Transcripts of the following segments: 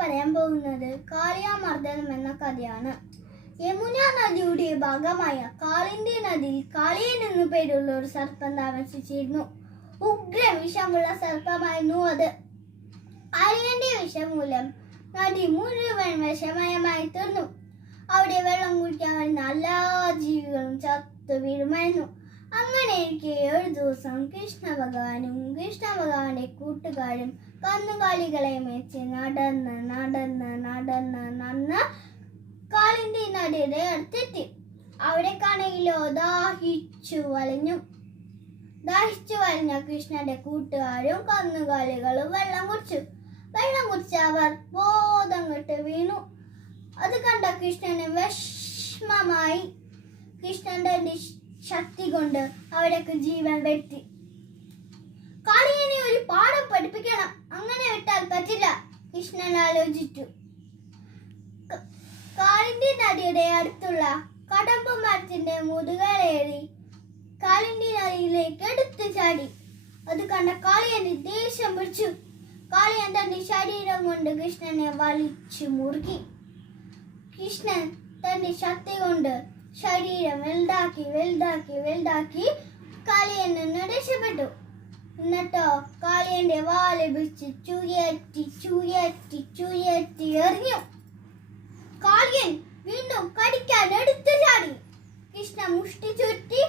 പറയാൻ പോകുന്നത് കാളിയാമർദ്ദനം എന്ന കഥയാണ്. യമുന നദിയുടെ ഭാഗമായ കാളിന്തി നദിയിൽ കാളിയൻ എന്നു പേരുള്ള ഒരു സർപ്പം താമസിച്ചിരുന്നു. ഉഗ്ര വിഷമുള്ള സർപ്പമായിരുന്നു അത്. കാളിയന്റെ വിഷം മൂലം നദി മുഴുവൻ വിഷമയമായി തീർന്നു. അവിടെ വെള്ളം കുടിക്കാൻ വരുന്ന എല്ലാ ജീവികളും ചത്തു വീഴുമായിരുന്നു. അങ്ങനെയിരിക്കെ ഒരു ദിവസം കൃഷ്ണഭഗവാന്റെ കൂട്ടുകാരും കന്നുകാലികളെ മേച്ച് നടന്ന് കാളിന്തി നദിയുടെ അടുത്തെത്തി. അവിടെ കണയിലോ ദാഹിച്ചു വലഞ്ഞ കൃഷ്ണന്റെ കൂട്ടുകാരും കന്നുകാലികളും വെള്ളം കുടിച്ച അവർ ബോധം കെട്ട് വീണു. അത് കണ്ട കൃഷ്ണന് വിഷമമായി. കൃഷ്ണൻ തന്റെ ശക്തി കൊണ്ട് അവിടേക്ക് ജീവൻ വരുത്തി. കാളിയനെ ഒരു പാഠം പഠിപ്പിക്കണം, അങ്ങനെ വിട്ടാൽ പറ്റില്ല, കൃഷ്ണൻ ആലോചിച്ചു. കാളിന്തി നദിയുടെ അടുത്തുള്ള കടമ്പ് മരത്തിന്റെ മുതുകളേറി കാളിന്തി നദിയിലേക്ക് എടുത്തു ചാടി. അത് കണ്ട കാളിയന് ദേഷ്യം പിടിച്ചു. കാളിയൻ തന്റെ ശരീരം കൊണ്ട് കൃഷ്ണനെ വലിച്ചു മുറുകി. കൃഷ്ണൻ തന്റെ ശക്തി കൊണ്ട് ശരീരം വലുതാക്കി കാളിയൻ നിന്ന് രക്ഷപ്പെട്ടു. എന്നിട്ടോ കാളിയന്റെ വാല് പിടിച്ച് ചൂരിയറ്റി എറിഞ്ഞു. കാളിയൻ വീണ്ടും കടിക്കാൻ എടുത്തു ചാടി. കൃഷ്ണ മുഷ്ടി ചുറ്റി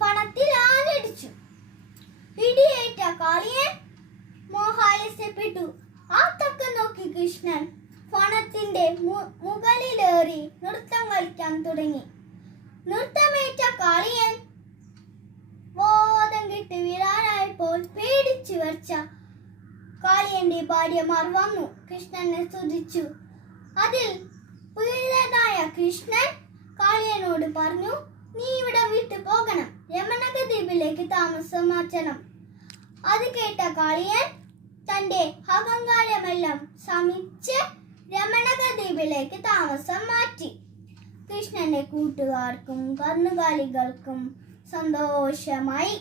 പണത്തിൽ ആഞ്ഞടിച്ചു. ഇടിയേറ്റ കാളിയൻ മോഹാലസ്യപ്പെട്ടു. ആ തക്കം നോക്കി കൃഷ്ണൻ ഫണത്തിന്റെ മുകളിലേറി നൃത്തം കളിക്കാൻ തുടങ്ങി. നൃത്തമേറ്റ കാളിയൻ ബോധം കെട്ട് വീഴാനായപ്പോൾ പേടിച്ചു വരച്ച കാളിയന്റെ ഭാര്യമാർ വന്നു കൃഷ്ണനെ സ്തുതിച്ചു. അതിൽ പ്രീതനായ കൃഷ്ണൻ കാളിയനോട് പറഞ്ഞു, നീ ഇവിടെ വിട്ടു പോകണം, രമണക ദ്വീപിലേക്ക് താമസം മാറ്റണം. അത് കേട്ട കാളിയൻ തന്റെ അഹങ്കാരമെല്ലാം ശമിച്ച് രമണക ദ്വീപിലേക്ക് താമസം മാറ്റി. കൃഷ്ണന്റെ കൂട്ടുകാർക്കും കന്നുകാലികൾക്കും സന്തോഷമായി.